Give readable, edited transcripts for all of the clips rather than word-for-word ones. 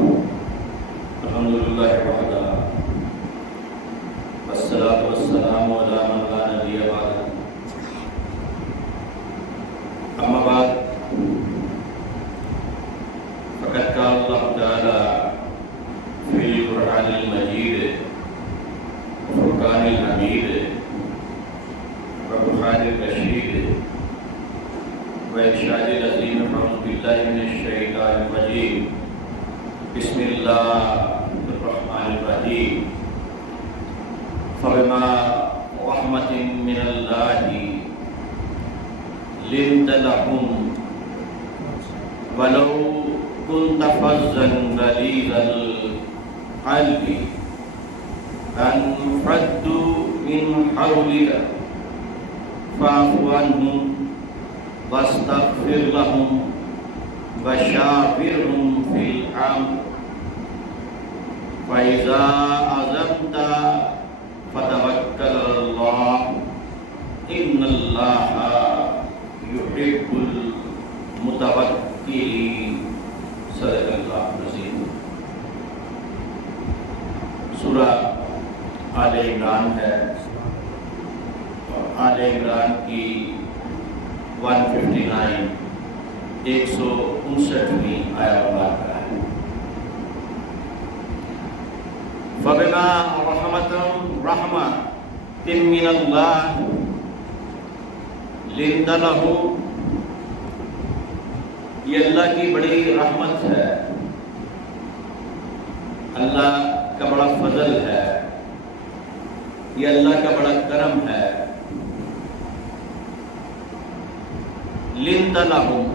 الحمد لله وحده والصلاة والسلام على من لا نبي بعده أما بعد فقد قال الله تعالى في القرآن المجيد وفرقان الحميد وبرهان الرشيد وإرشاد العظيم أعوذ بالله من الشيطان الرجيم بسم الله الرحمن الرحيم فبما رحمة من الله لنت لهم ولو كنت فظا غليظ القلب انفضوا من حولك فاعف عنهم واستغفر لهم وشاورهم في الأمر فإذا عزمت فتوكل على الله إن الله يحب المتوكلين صدق اللہ العظیم۔ سورہ آل عمران ہے اور آل عمران کی 159 159ویں آیت مبارکہ ہے۔ فبما رحمة من اللہ لنت له، یہ اللہ کی بڑی رحمت ہے، اللہ کا بڑا فضل ہے، یہ اللہ کا بڑا کرم ہے۔ لنت لهم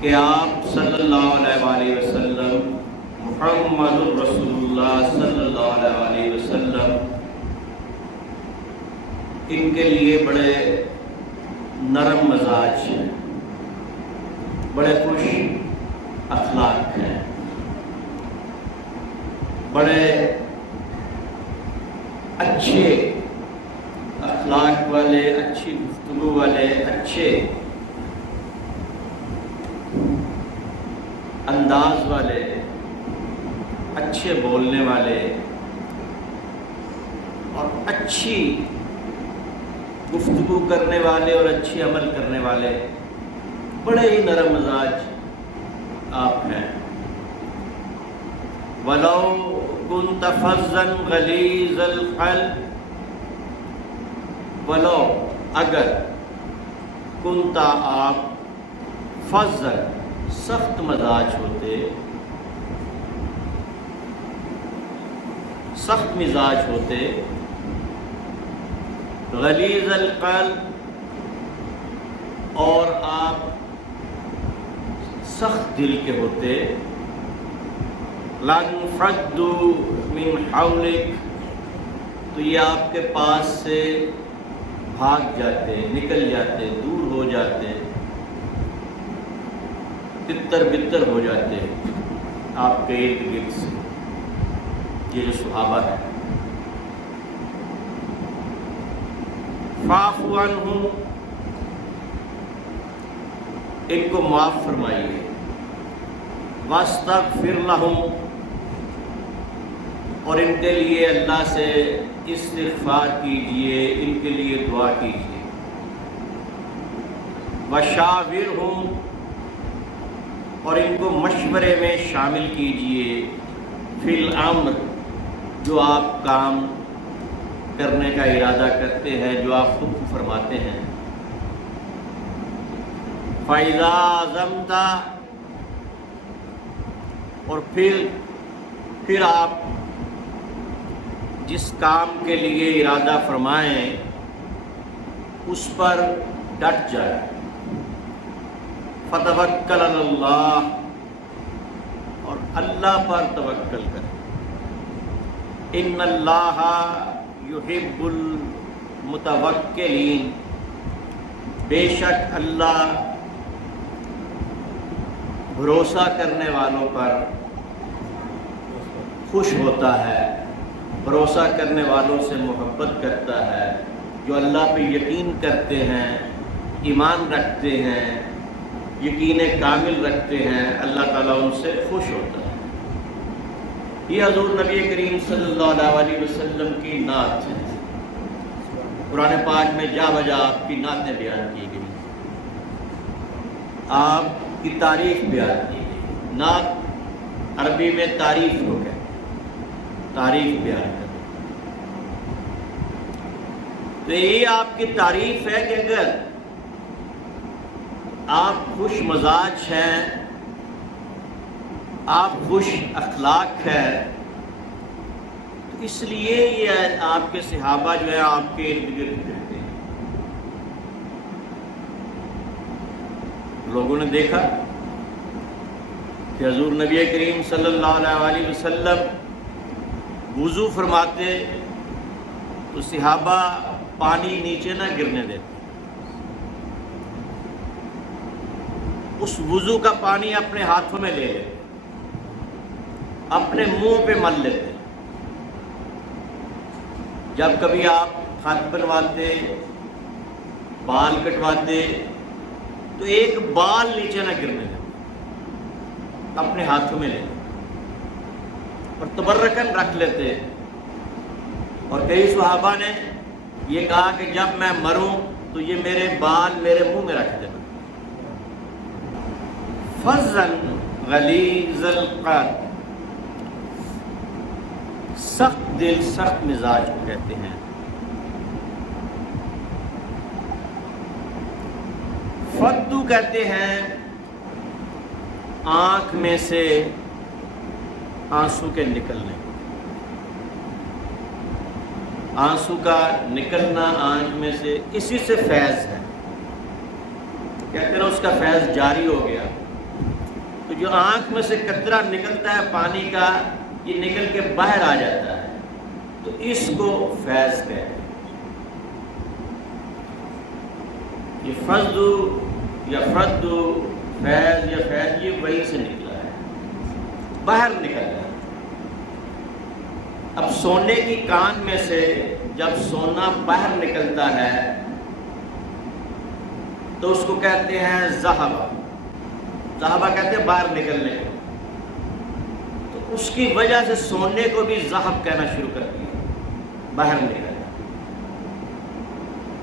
کہ آپ صلی اللہ علیہ وآلہ وسلم محمد رسول اللہ صلی اللہ علیہ وسلم ان کے لیے بڑے نرم مزاج ہیں، بڑے خوش اخلاق ہیں، بڑے اچھے اخلاق والے، اچھی گفتگو والے، اچھے انداز والے، اچھے بولنے والے اور اچھی گفتگو کرنے والے اور اچھی عمل کرنے والے، بڑے ہی نرم مزاج آپ ہیں۔ وَلَوْ كُنْتَ فَظًّا غَلِيظَ الْقَلْبِ، وَلَوْ اگر كُنْتَ آپ فَظًّا سخت مزاج ہوتے، سخت مزاج ہوتے، غلیظ القلب اور آپ سخت دل کے ہوتے، لانفضوا من حولک تو یہ آپ کے پاس سے بھاگ جاتے، نکل جاتے، دور ہو جاتے، تتر بتر ہو جاتے آپ کے ارد گرد سے۔ یہ جو صحابہ ہے، فاعف عنہم ان کو معاف فرمائیے، واستغفر لہم اور ان کے لیے اللہ سے استغفار کیجئے، ان کے لیے دعا کیجئے، وشاورہم اور ان کو مشورے میں شامل کیجئے، فی الامر جو آپ کام کرنے کا ارادہ کرتے ہیں، جو آپ حکم فرماتے ہیں، فَإِذَا عَزَمْتَ اور پھر آپ جس کام کے لیے ارادہ فرمائیں اس پر ڈٹ جائے، فَتَوَكَّلْ عَلَى اللَّهِ اور اللہ پر توکل کریں، ان اللہ یحب المتوکلین بے شک اللہ بھروسہ کرنے والوں پر خوش ہوتا ہے، بھروسہ کرنے والوں سے محبت کرتا ہے، جو اللہ پہ یقین کرتے ہیں، ایمان رکھتے ہیں، یقین کامل رکھتے ہیں، اللہ تعالیٰ ان سے خوش ہوتا ہے۔ یہ حضور نبی کریم صلی اللہ علیہ وسلم کی نعت ہے۔ قرآن پاک میں جا بجا آپ کی نعتیں بیان کی گئی، آپ کی تعریف بیان کی گئی۔ نعت عربی میں تعریف کو کہتے ہیں، تعریف بیان کرتے۔ تو یہ آپ کی تعریف ہے کہ اگر آپ خوش مزاج ہیں، آپ خوش اخلاق ہیں، تو اس لیے یہ آپ کے صحابہ جو ہے آپ کے ارد گرد پھرتے ہیں۔ لوگوں نے دیکھا کہ حضور نبی کریم صلی اللہ علیہ وسلم وضو فرماتے تو صحابہ پانی نیچے نہ گرنے دیتے، اس وضو کا پانی اپنے ہاتھوں میں لے لیتے، اپنے منہ پہ مل لیتے۔ جب کبھی آپ خط بنواتے، بال کٹواتے تو ایک بال نیچے نہ گرنے دیتے، اپنے ہاتھوں میں لیتے اور تبرکن رکھ لیتے۔ اور کئی صحابہ نے یہ کہا کہ جب میں مروں تو یہ میرے بال میرے منہ میں رکھ دینا۔ فَظًّا غَلِيظَ الْقَلْبِ، سخت دل، سخت مزاج کو کہتے ہیں۔ فدو کہتے ہیں آنکھ میں سے آنسو کے نکلنے، آنسو کا نکلنا آنکھ میں سے، اسی سے فیض ہے، کہتے ہیں اس کا فیض جاری ہو گیا۔ تو جو آنکھ میں سے قطرہ نکلتا ہے پانی کا، یہ نکل کے باہر آ جاتا ہے، تو اس کو فیض کہتے ہیں۔ یہ فضو یا فردو، فیض یا فیض، یہ وہی سے نکلا ہے، باہر نکل گیا۔ اب سونے کی کان میں سے جب سونا باہر نکلتا ہے تو اس کو کہتے ہیں ذہبہ، ذہبہ کہتے ہیں باہر نکلنے کو۔ تو اس کی وجہ سے سونے کو بھی ذہب کہنا شروع کر دیا، باہر نکلنا۔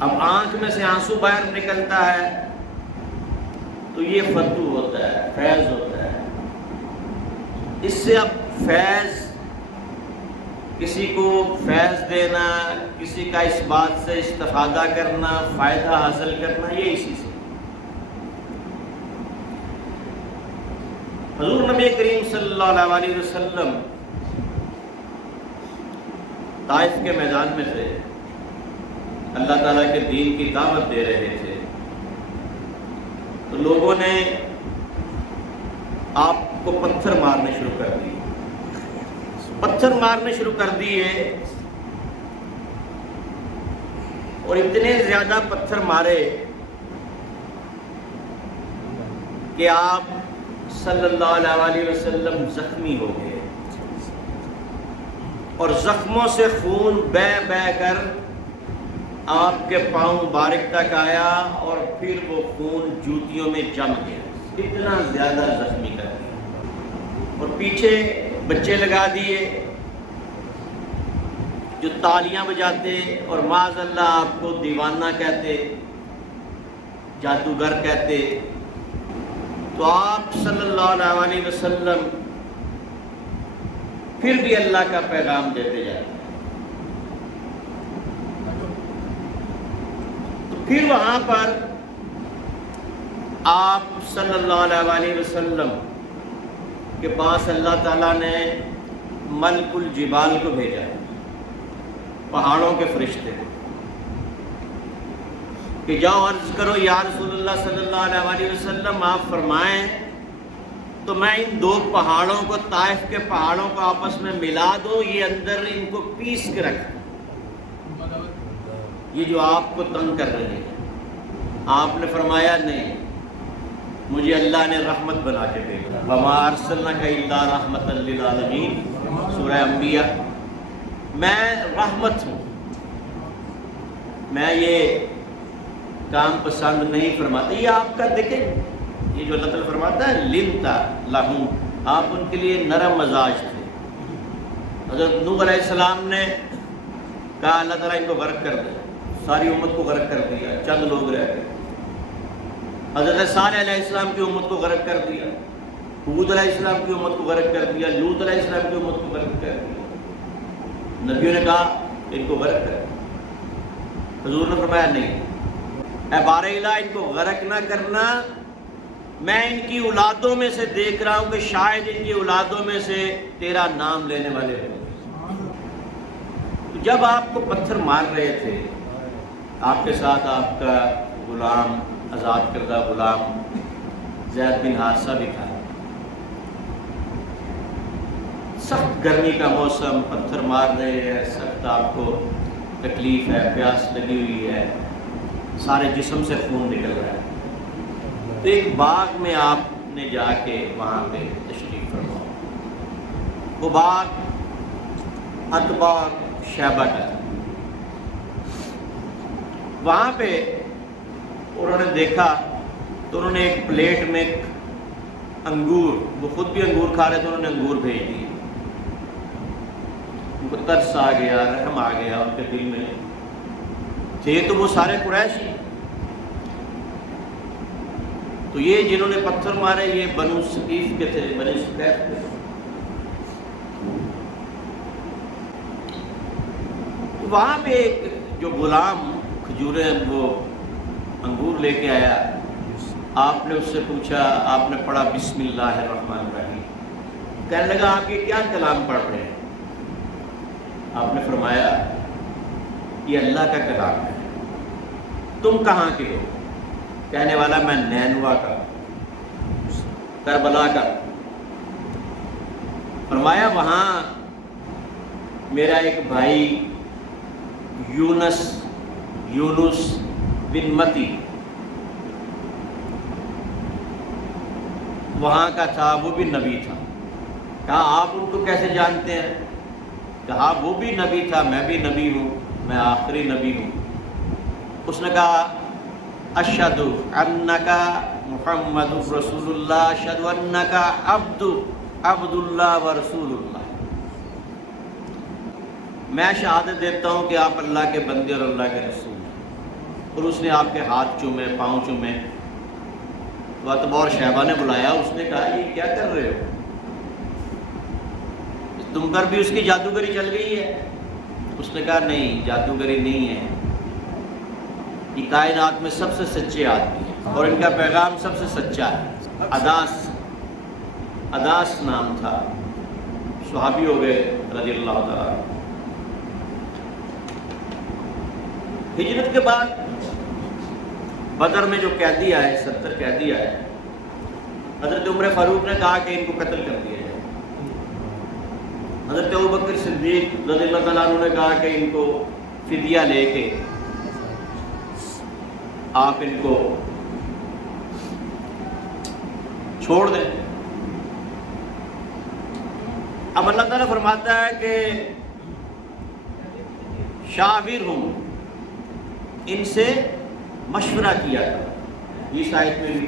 اب آنکھ میں سے آنسو باہر نکلتا ہے تو یہ فدو ہوتا ہے، فیض ہوتا ہے۔ اس سے اب فیض، کسی کو فیض دینا، کسی کا اس بات سے استفادہ کرنا، فائدہ حاصل کرنا، یہ اسی سے۔ حضور نبی کریم صلی اللہ علیہ وسلم طائف کے میدان میں تھے، اللہ تعالیٰ کے دین کی دعوت دے رہے تھے، تو لوگوں نے آپ کو پتھر مارنے شروع کر دیے، پتھر مارنے شروع کر دیے، اور اتنے زیادہ پتھر مارے کہ آپ صلی اللہ علیہ وسلم زخمی ہو گئے، اور زخموں سے خون بہہ بہہ کر آپ کے پاؤں مبارک تک آیا، اور پھر وہ خون جوتیوں میں جم گیا، اتنا زیادہ زخمی کر دیا۔ اور پیچھے بچے لگا دیے جو تالیاں بجاتے اور معاذ اللہ آپ کو دیوانہ کہتے، جادوگر کہتے۔ تو آپ صلی اللہ علیہ وسلم پھر بھی اللہ کا پیغام دیتے جاتے ہیں۔ تو پھر وہاں پر آپ صلی اللہ علیہ وسلم کے پاس اللہ تعالیٰ نے ملک الجبال کو بھیجا، پہاڑوں کے فرشتے، کہ جاؤ عرض کرو یا رسول اللہ صلی اللہ علیہ وسلم، آپ فرمائیں تو میں ان دو پہاڑوں کو، طائف کے پہاڑوں کو آپس میں ملا دوں، یہ اندر ان کو پیس کے رکھ، یہ جو آپ کو تنگ کر رہے ہیں۔ آپ نے فرمایا نہیں، مجھے اللہ نے رحمت بنا کے بھیجا، وَمَا أَرْسَلْنَكَ إِلَّا رَحْمَةً لِّلْعَالَمِينَ، سورہ انبیاء۔ میں رحمت ہوں، میں یہ کام پسند نہیں فرماتا۔ یہ آپ کا دیکھیں، یہ جو اللہ تعالیٰ فرماتا ہے لِنْتَ لَهُمْ، آپ ان کے لیے نرم مزاج تھے، حضرت نوح علیہ السلام نے کہا اللہ تعالیٰ ان کو غرق کر دے، ساری امت کو غرق کر دیا، چند لوگ رہ گئے۔ حضرت صالح علیہ السلام کی امت کو غرق کر دیا، ہود علیہ السلام کی امت کو غرق کر دیا، لوط علیہ السلام کی امت کو غرق کر دیا۔ نبیوں نے کہا ان کو غرق کر، حضور نے فرمایا نہیں، اے بار الہ ان کو غرق نہ کرنا، میں ان کی اولادوں میں سے دیکھ رہا ہوں کہ شاید ان کی اولادوں میں سے تیرا نام لینے والے ہوں۔ جب آپ کو پتھر مار رہے تھے، آپ کے ساتھ آپ کا غلام، آزاد کردہ غلام زید بن حارثہ بھی تھا۔ سخت گرمی کا موسم، پتھر مار رہے ہیں، سخت آپ کو تکلیف ہے، پیاس لگی ہوئی ہے، سارے جسم سے خون نکل رہا ہے، تو ایک باغ میں آپ نے جا کے وہاں پہ تشریف فرما۔ وہ باغ عتبہ شیبہ کا تھا۔ وہاں پہ انہوں نے دیکھا تو انہوں نے ایک پلیٹ میں انگور، وہ خود بھی انگور کھا رہے تھے، انہوں نے انگور بھیج دیے۔ ان کو ترس آ گیا، رحم آ گیا ان کے دل میں، تھے تو وہ سارے قریشی، تو یہ جنہوں نے پتھر مارے یہ بنو ثقیف کے تھے، بنو ثقیف کے۔ وہاں پہ ایک جو غلام کھجوریں وہ انگور لے کے آیا، آپ نے اس سے پوچھا، آپ نے پڑھا بسم اللہ الرحمن الرحیم، کہنے لگا آپ یہ کیا کلام پڑھ رہے ہیں؟ آپ نے فرمایا یہ اللہ کا کلام ہے، تم کہاں کے ہو؟ کہنے والا میں نینوا کا، کربلا کا۔ فرمایا وہاں میرا ایک بھائی یونس بن متی وہاں کا تھا، وہ بھی نبی تھا۔ کہا آپ ان کو کیسے جانتے ہیں؟ کہا وہ بھی نبی تھا، میں بھی نبی ہوں، میں آخری نبی ہوں۔ اس نے کہا اشہد انک محمد رسول اللہ، اشہد انک عبد اللہ و رسول اللہ، میں شہادت دیتا ہوں کہ آپ اللہ کے بندے اور اللہ کے رسول ہیں۔ اور اس نے آپ کے ہاتھ چومے، پاؤں چومے۔ تو عتبہ اور شیبہ نے بلایا، اس نے کہا یہ کیا کر رہے ہو؟ تم پر بھی اس کی جادوگری چل گئی ہے؟ اس نے کہا نہیں، جادوگری نہیں ہے، یہ کائنات میں سب سے سچے آدمی ہیں اور ان کا پیغام سب سے سچا ہے۔ اداس نام تھا، صحابی ہو گئے رضی اللہ تعالیٰ۔ ہجرت کے بعد بدر میں جو قیدی آئے، 70 قیدی آئے، حضرت عمر فاروق نے کہا کہ ان کو قتل کر دیا جائے۔ حضرت ابوبکر صدیق رضی اللہ تعالیٰ عنہ نے کہا کہ ان کو فدیہ لے کے آپ ان کو چھوڑ دیں۔ اب اللہ تعالیٰ فرماتا ہے کہ شاورہم، ان سے مشورہ کیا کرو۔ اس آیت میں بھی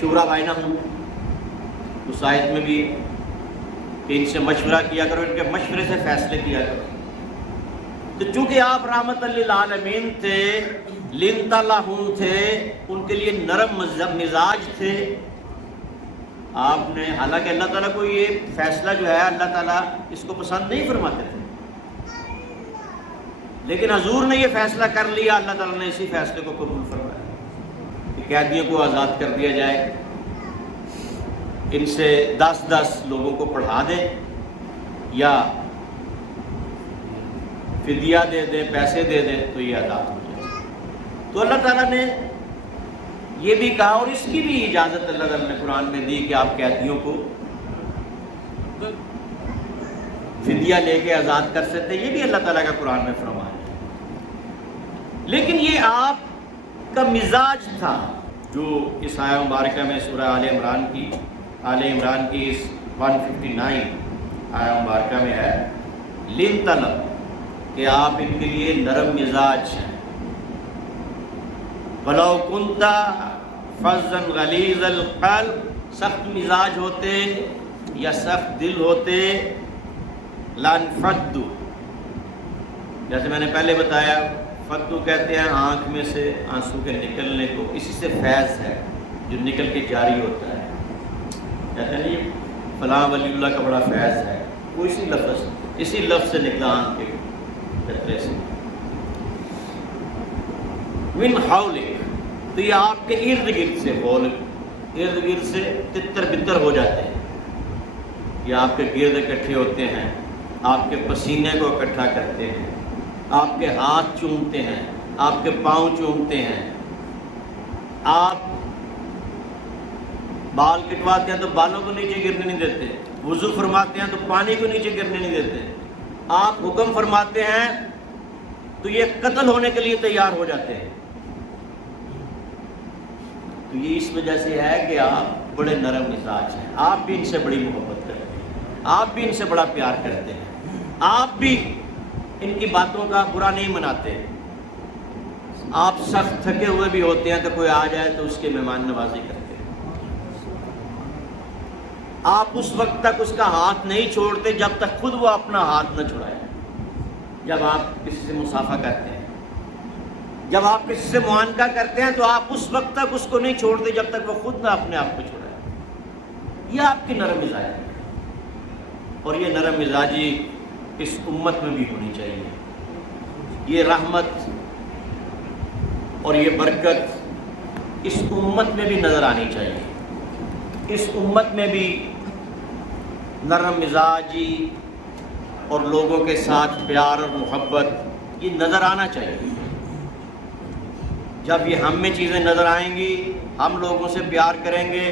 شورا بینہم، اس آیت میں بھی کہ ان سے مشورہ کیا کرو، ان کے مشورے سے فیصلے کیا کرو۔ تو چونکہ آپ رحمت للعالمین تھے، لنت لہم تھے، ان کے لیے نرم مزاج تھے، آپ نے، حالانکہ اللہ تعالیٰ کو یہ فیصلہ جو ہے اللہ تعالیٰ اس کو پسند نہیں فرماتے تھے، لیکن حضور نے یہ فیصلہ کر لیا، اللہ تعالیٰ نے اسی فیصلے کو قبول فرمایا کہ قیدیوں کو آزاد کر دیا جائے، ان سے 10 لوگوں کو پڑھا دیں یا فدیہ دے دیں، پیسے دے دیں تو یہ آزاد ہو جائے۔ تو اللہ تعالیٰ نے یہ بھی کہا، اور اس کی بھی اجازت اللہ تعالیٰ نے قرآن میں دی کہ آپ قیدیوں کو فدیہ لے کے آزاد کر سکتے، یہ بھی اللہ تعالیٰ کا قرآن میں فرمایا۔ لیکن یہ آپ کا مزاج تھا، جو اس آیہ مبارکہ میں سورہ آل عمران کی اس 159 آیہ مبارکہ میں ہے، لنت لہم، کہ آپ ان کے لیے نرم مزاج ہیں۔ وَلَوْ كُنْتَ فَظًّا غَلِيظَ الْقَلْبِ، سخت مزاج ہوتے یا سخت دل ہوتے لانفدو، جیسے میں نے پہلے بتایا فدو کہتے ہیں آنکھ میں سے آنسو کے نکلنے کو، اسی سے فیض ہے جو نکل کے جاری ہوتا ہے، کہتے ہیں نہیں فلاں ولی اللہ کا بڑا فیض ہے، وہ اسی لفظ سے نکلا آنکھ کے قطرے سے۔ من حولک، تو یہ آپ کے ارد گرد سے، ارد گرد سے تتر بتر ہو جاتے ہیں، یہ آپ کے گرد اکٹھے ہوتے ہیں، آپ کے پسینے کو اکٹھا کرتے ہیں، آپ کے ہاتھ چومتے ہیں، آپ کے پاؤں چومتے ہیں، آپ بال کٹواتے ہیں تو بالوں کو نیچے گرنے نہیں دیتے، وضو فرماتے ہیں تو پانی کو نیچے گرنے نہیں دیتے، آپ حکم فرماتے ہیں تو یہ قتل ہونے کے لیے تیار ہو جاتے ہیں۔ تو یہ اس وجہ سے ہے کہ آپ بڑے نرم مزاج ہیں، آپ بھی ان سے بڑی محبت کرتے ہیں، آپ بھی ان سے بڑا پیار کرتے ہیں، آپ بھی ان کی باتوں کا برا نہیں مناتے، آپ سخت تھکے ہوئے بھی ہوتے ہیں تو کوئی آ جائے تو اس کے مہمان نوازی کرتے ہیں، آپ اس وقت تک اس کا ہاتھ نہیں چھوڑتے جب تک خود وہ اپنا ہاتھ نہ چھڑائے۔ جب آپ کسی سے مصافحہ کرتے ہیں، جب آپ کسی سے معانقہ کرتے ہیں تو آپ اس وقت تک اس کو نہیں چھوڑتے جب تک وہ خود نہ اپنے آپ کو چھوڑائے۔ یہ آپ کی نرم مزاجی ہے، اور یہ نرم مزاجی اس امت میں بھی ہونی چاہیے۔ یہ رحمت اور یہ برکت اس امت میں بھی نظر آنی چاہیے، اس امت میں بھی نرم مزاجی اور لوگوں کے ساتھ پیار اور محبت یہ نظر آنا چاہیے۔ جب یہ ہم میں چیزیں نظر آئیں گی، ہم لوگوں سے پیار کریں گے،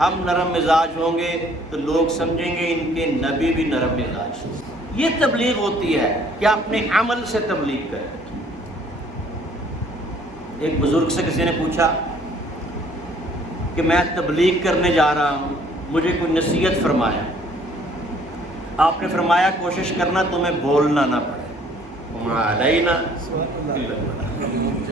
ہم نرم مزاج ہوں گے تو لوگ سمجھیں گے ان کے نبی بھی نرم مزاج۔ یہ تبلیغ ہوتی ہے کہ اپنے عمل سے تبلیغ کریں۔ ایک بزرگ سے کسی نے پوچھا کہ میں تبلیغ کرنے جا رہا ہوں، مجھے کوئی نصیحت فرمایا۔ آپ نے فرمایا کوشش کرنا تمہیں بولنا نہ پڑے، وَمَا عَلَيْنَا إِلَّا الْبَلَاغُ۔